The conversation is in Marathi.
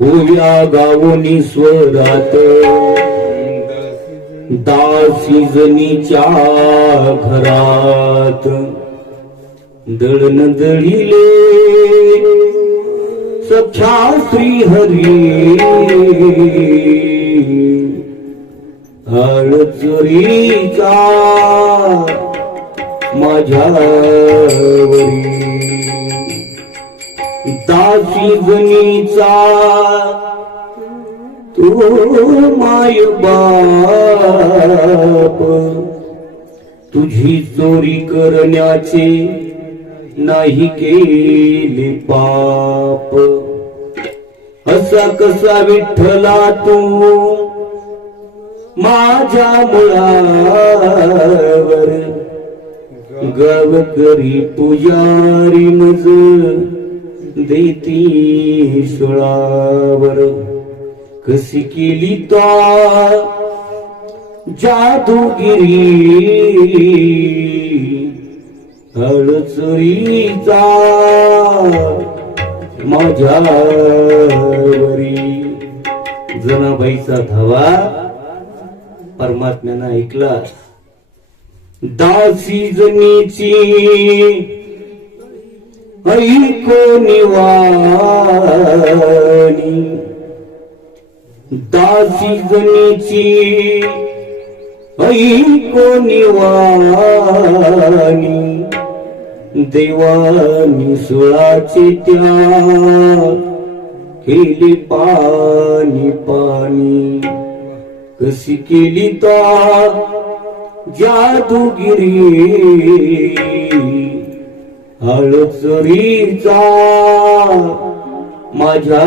होया गावोनी स्वरात दासी जनीच्या घरात दळण दळिले सख्या श्री हरी हळचरीचा माझ्यावरी दासी जनीचा तो माय बाप तुझी चोरी करण्याचे नाही केले पाप असा कसा विठ्ठला तू माझ्या मुळावर गावकरी पुजारी मज देती सुळावर कशी केली तो जादूगिरी हळचरीचा माझ्यावरी जनाबाईचा धावा परमात्म्यानं ऐकला दासी जनीची ऐको निवाणी दासी जनीची ऐको निवाणी देवानी सुळाचे त्या केली पाणी पाणी कशी केली तो जादूगिरी हळचरीचा माझ्या